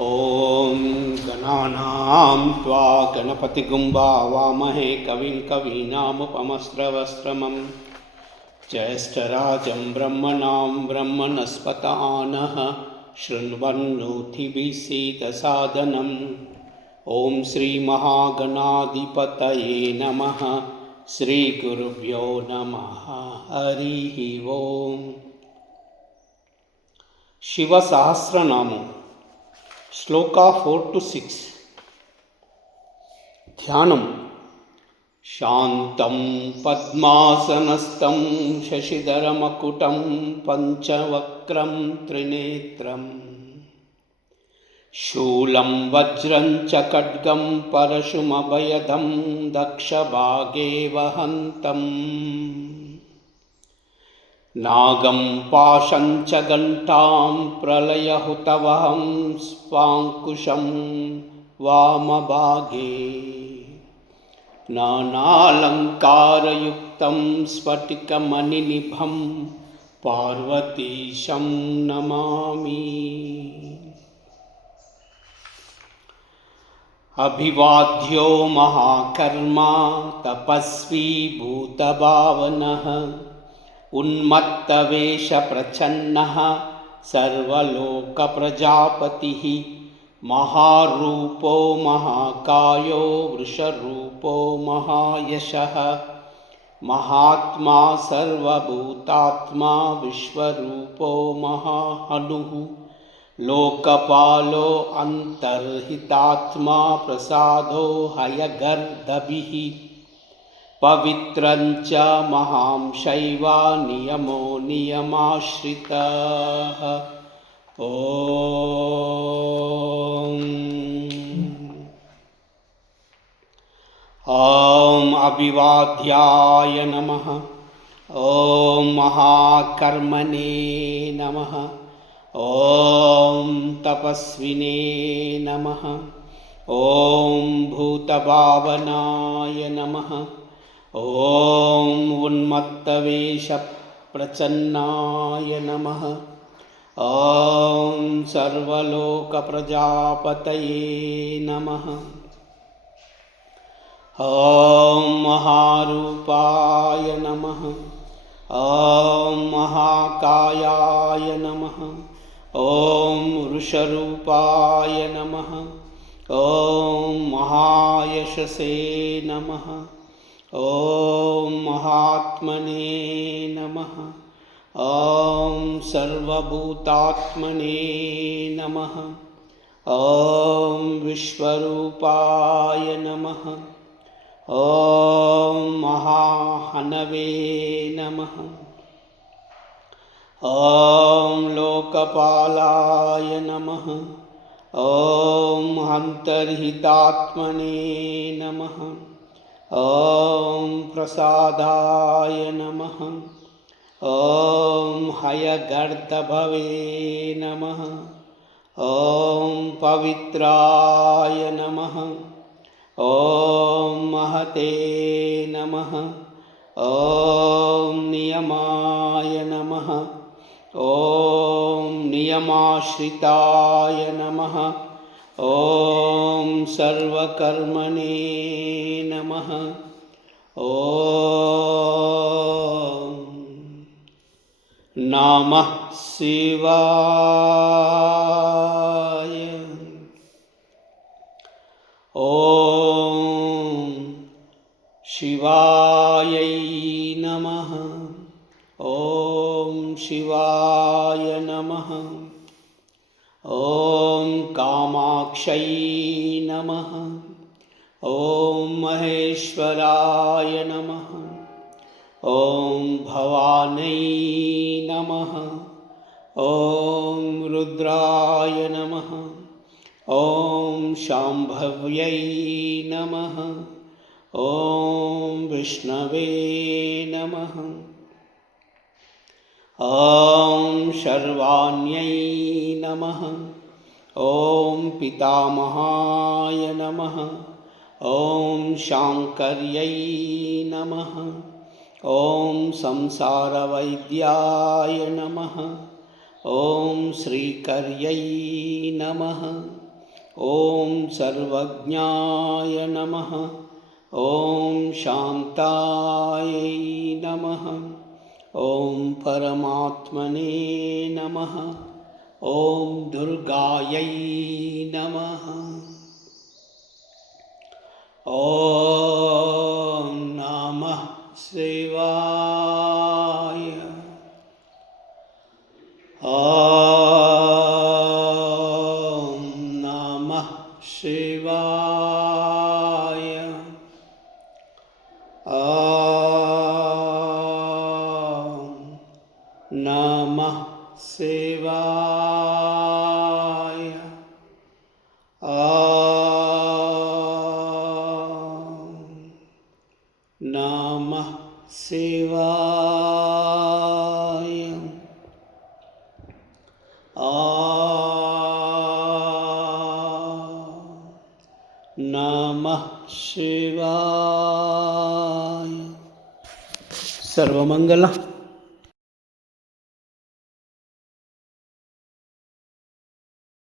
ॐ गणानां त्वा गणपतिगुं भावामहे कविं कवीनामुपमस्रवस्त्रमं ज्येष्ठराजं ब्रह्मणां ब्रह्मणस्पत आनः शृण्वन्नोतिभिः सीदसादनम्। ॐ श्रीमहागणाधिपतये नमः। श्रीगुरुभ्यो नमः। हरिः ओं। शिवसहस्रनामं श्लोका 4 to 6। ध्यानम्। शान्तं पद्मासनस्थं शशिधरमकुटं पञ्चवक्त्रं त्रिनेत्रम् शूलं वज्रं च खड्गं परशुमभयदं दक्षभागे वहन्तम् नागं पाशं च घण्टां प्रलयहुतवहं स्वाङ्कुशं वामभागे नानालङ्कारयुक्तं स्फटिकमणिनिभं पार्वतीशं नमामि। अभिवाद्यो महाकर्मा तपस्वी भूतभावनः उन्मत्तवेषप्रच्छन्नः सर्वलोकप्रजापतिः महारूपो महाकायो वृषरूपो महायशः महात्मा सर्वभूतात्मा विश्वरूपो महाहनुः लोकपालो अन्तर्हितात्मा प्रसादो हयगर्दभिः पवित्रञ्च महांशैव नियमो नियमाश्रितः। ॐ अभिवाद्याय नमः। ॐ महाकर्मणे नमः। ॐ तपस्विने नमः। ॐ भूतभावनाय नमः। ॐ उन्मत्तवेषप्रच्छन्नाय नमः। ॐ सर्वलोकप्रजापतये नमः। ॐ महारूपाय नमः। ॐ महाकायाय नमः। ॐ वृषरूपाय नमः। ॐ महायशसे नमः। ॐ महात्मने नमः। ॐ सर्वभूतात्मने नमः। ॐ विश्वरूपाय नमः। ॐ महाहनवे नमः। ॐ लोकपालाय नमः। ॐ अन्तर्हितात्मने नमः। ॐ प्रसादाय नमः। ॐ हयगर्दभवे नमः। ॐ पवित्राय नमः। ॐ महते नमः। ॐ नियमाय नमः। ॐ नियमाश्रिताय नमः। ॐ सर्वकर्मणे नमः। ॐ नमः शिवाय। ॐ शिवायै नमः। ॐ शिवाय नमः। ॐ कामाक्षै नमः। ॐ महेश्वराय नमः। ॐ भवानै नमः। ॐ रुद्राय नमः। ॐ शाम्भव्यै नमः। ॐ विष्णवे नमः। ॐ शर्वाण्यै नमः। ॐ पितामहाय नमः। ॐ शाङ्कर्यै नमः। ॐ संसारवैद्याय नमः। ॐ श्रीकर्यै नमः। ॐ सर्वज्ञाय नमः। ॐ शान्तायै नमः। ॐ परमात्मने नमः। ॐ दुर्गायै नमः। ॐ नमः शिवाय। ॐ नमः शिवाय। ॐ नमः शिवाय। नमः शिवाय। नमः शिवाय। सर्वमंगल।